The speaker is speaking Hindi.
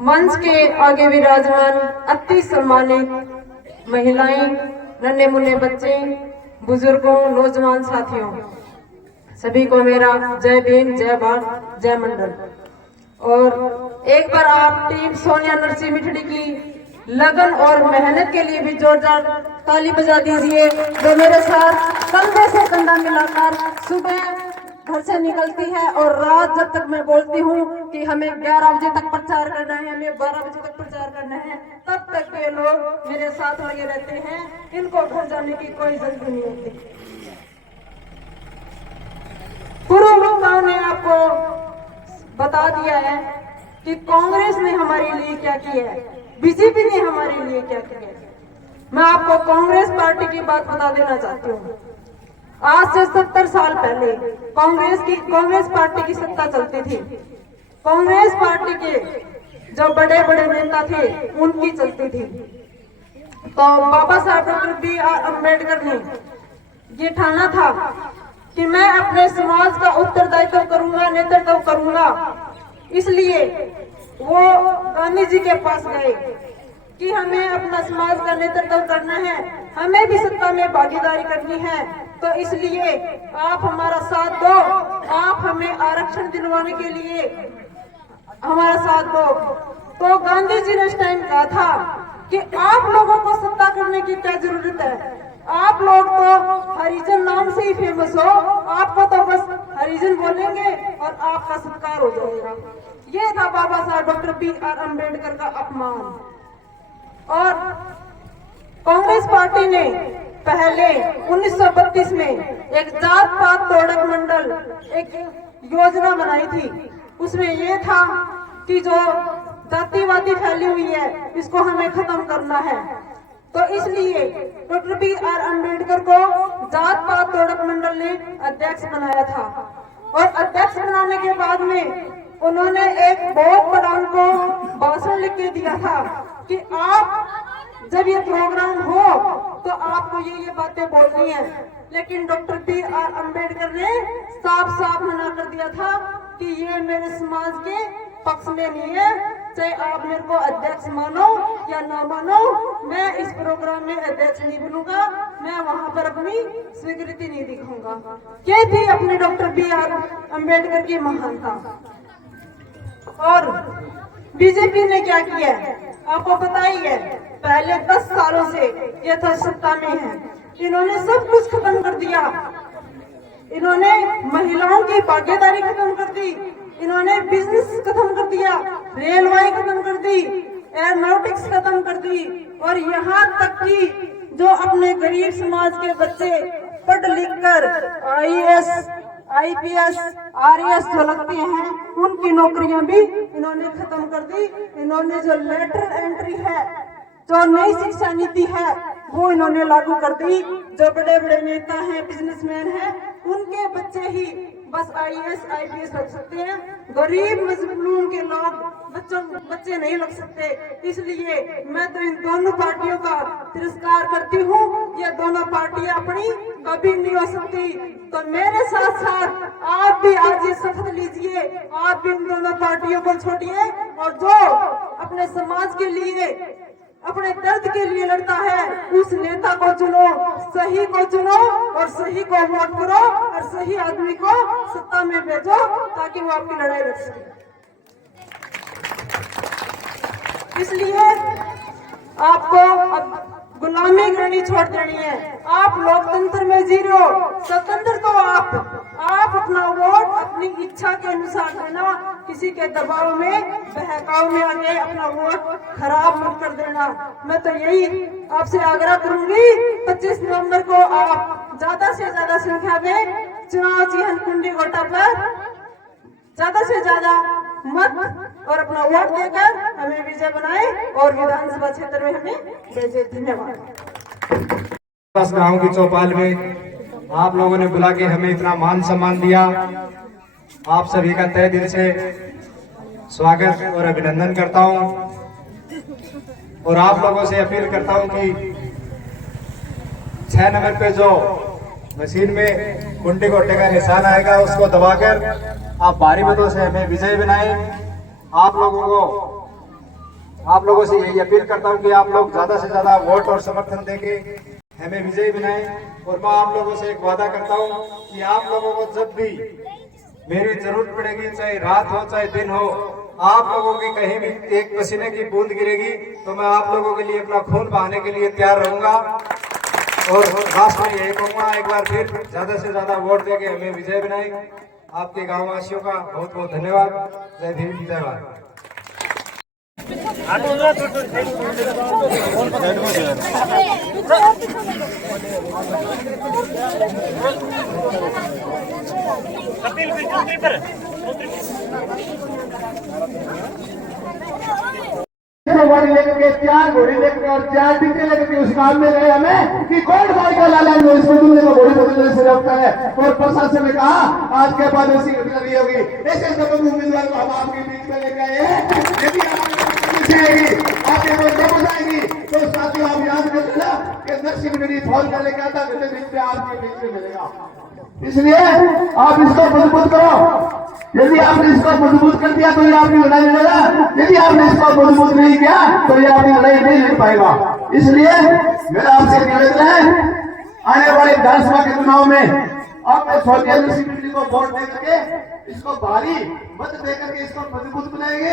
मंच के आगे विराजमान अति सम्मानित महिलाएं, नन्हे मुन्ने बच्चे, बुजुर्गों, नौजवान साथियों, सभी को मेरा जय भीम, जय भारत, जय मंडल। और एक बार आप टीम सोनिया नरसिंह मिठड़ी की लगन और मेहनत के लिए भी जोरदार ताली बजा दीजिए, जो मेरे साथ कंधे से कंधा मिलाकर सुबह घर से निकलती है और रात जब तक मैं बोलती हूँ कि हमें 11 बजे तक प्रचार करना है, हमें 12 बजे तक प्रचार करना है, तब तक ये लोग मेरे साथ लगे रहते हैं। इनको घर जाने की कोई जल्दी नहीं होती। पूर्व वक्ताओं ने आपको बता दिया है कि कांग्रेस ने हमारे लिए क्या किया है, बीजेपी ने हमारे लिए क्या किया है। मैं आपको कांग्रेस पार्टी की बात बता देना चाहती हूँ। आज से 70 साल पहले कांग्रेस पार्टी की सत्ता चलती थी। कांग्रेस पार्टी के जो बड़े बड़े नेता थे उनकी चलती थी। तो बाबा साहब डॉक्टर B.R. अम्बेडकर ने ये ठाना था कि मैं अपने समाज का उत्तरदायित्व करूंगा, नेतृत्व करूंगा। इसलिए वो गांधी जी के पास गए कि हमें अपना समाज का नेतृत्व करना है, हमें भी सत्ता में भागीदारी करनी है, तो इसलिए आप हमारा साथ दो, आप हमें आरक्षण दिलवाने के लिए हमारा साथ दो। तो गांधी जी ने उस टाइम कहा था कि आप लोगों को सत्ता करने की क्या जरूरत है, आप लोग तो हरिजन नाम से ही फेमस हो, आपको तो बस हरिजन बोलेंगे और आपका सत्कार हो जाएगा। ये था बाबा साहब डॉक्टर B.R. अम्बेडकर का अपमान। और कांग्रेस पार्टी ने पहले 1932 में एक जात पात तोड़क मंडल एक योजना बनाई थी। उसमें यह था कि जो जातिवादी फैली हुई है इसको हमें खत्म करना है। तो इसलिए डॉक्टर B.R. अम्बेडकर को जात पात तोड़क मंडल ने अध्यक्ष बनाया था। और अध्यक्ष बनाने के बाद में उन्होंने एक बहुत बड़ा उनको भाषण लिख के दिया था कि आप जब ये प्रोग्राम हो तो आपको ये बातें बोलनी है। लेकिन डॉक्टर B.R. अम्बेडकर ने साफ साफ मना कर दिया था कि ये मेरे समाज के पक्ष में नहीं है, चाहे आप मेरे को अध्यक्ष मानो या ना मानो, मैं इस प्रोग्राम में अध्यक्ष नहीं बनूंगा, मैं वहां पर अपनी स्वीकृति नहीं दिखाऊंगा। ये थी अपने डॉक्टर B.R. अम्बेडकर की महानता। और बीजेपी ने क्या किया आपको पता ही है, पहले 10 सालों से ये था सत्ता में है, इन्होंने सब कुछ खत्म कर दिया। इन्होंने महिलाओं की भागीदारी खत्म कर दी, इन्होंने बिजनेस खत्म कर दिया, रेलवे खत्म कर दी, एयरोनॉटिक्स खत्म कर दी। और यहाँ तक कि जो अपने गरीब समाज के बच्चे पढ़ लिख कर IAS, IPS, RAS जो लगते हैं उनकी नौकरियां भी इन्होंने खत्म कर दी। इन्होंने जो लेटरल एंट्री है, जो नई शिक्षा नीति है, वो इन्होंने लागू कर दी। जो बड़े बड़े नेता हैं, बिजनेसमैन हैं, उनके बच्चे ही बस IAS, IPS लग सकते हैं, गरीब मजलूम के लोग बच्चे नहीं लग सकते। इसलिए मैं तो इन दोनों पार्टियों का तिरस्कार करती हूँ। ये दोनों पार्टियां अपनी कभी नहीं हो सकती। तो मेरे साथ साथ आप भी आज ये शपथ लीजिए, आप भी इन दोनों पार्टियों को छोड़िए और जो अपने समाज के लिए, अपने दर्द के लिए लड़ता है, उस नेता को चुनो, सही को चुनो और सही को वोट करो और सही आदमी को सत्ता में भेजो ताकि वो आपकी लड़ाई लड़ सके। इसलिए आपको अब गुलामी करनी छोड़ देनी है। आप लोकतंत्र में जी रहे हो, स्वतंत्र तो आप अपना वोट अपनी इच्छा के अनुसार देना, किसी के दबाव में बहकाव में आके अपना वोट खराब मत कर देना। मैं तो यही आपसे आग्रह करूंगी, 25 नवंबर को आप ज्यादा से ज्यादा संख्या में चुनाव चिन्ह कुंडी गोटा पर ज्यादा से ज्यादा मत और अपना वोट देकर हमें विजय बनाए और विधानसभा क्षेत्र में हमें भेजे। धन्यवाद। गांव की चौपाल में आप लोगों ने बुला के हमें इतना मान सम्मान दिया, आप सभी का तहे दिल से स्वागत और अभिनंदन करता हूं। और आप लोगों से अपील करता हूं कि 6 नंबर पे जो मशीन में कुंडी गोटे का निशान आएगा उसको दबाकर आप भारी मतों से हमें विजय बनाए। आप लोगों को आप लोगों से यही अपील करता हूं कि आप लोग ज्यादा से ज्यादा वोट और समर्थन देके हमें विजयी बनाएं। और मैं आप लोगों से एक वादा करता हूं कि आप लोगों को जब भी मेरी जरूरत पड़ेगी, चाहे रात हो चाहे दिन हो, आप लोगों की कहीं भी एक पसीने की बूंद गिरेगी तो मैं आप लोगों के लिए अपना खून बहाने के लिए तैयार रहूंगा। और लास्ट में यही कहूंगा, एक बार फिर ज्यादा से ज्यादा वोट देके हमें विजय बनाए। आपके गाँव वासियों का बहुत बहुत धन्यवाद। जय भीम, जय भारत। घोड़ी लेकर के 4 घोड़ी लेकर और 4 टीके लेकर के उस काम में गए हमें कि कौन बाई का लाला जो इसको दूल्हे को घोड़ी बदलने से रोकता है। और प्रशासन ने कहा आज के बाद ऐसी घटना नहीं होगी। ऐसे सब उम्मीदवार को हम आपके बीच में लेकर आए हैं। यदि आपके वोट जब जाएगी तो साथियों आप याद कर लेना कि 10 मिनट फोन करने का था, घंटे बीच में आपके बीच में मिलेगा। इसलिए आप इसको मजबूत करो। यदि आपने इसको मजबूत कर दिया तो ये आपकी लड़ाई लड़ेगा। यदि आपने इसको मजबूत नहीं किया तो ये आपकी लड़ाई नहीं लड़ पाएगा। इसलिए मेरा आपसे निवेदन है, आने वाले विधानसभा के चुनाव में अपने सोनिया यूनिवर्सिटी को वोट दे करके इसको भारी मत दे करके इसको मजबूत बनाएंगे।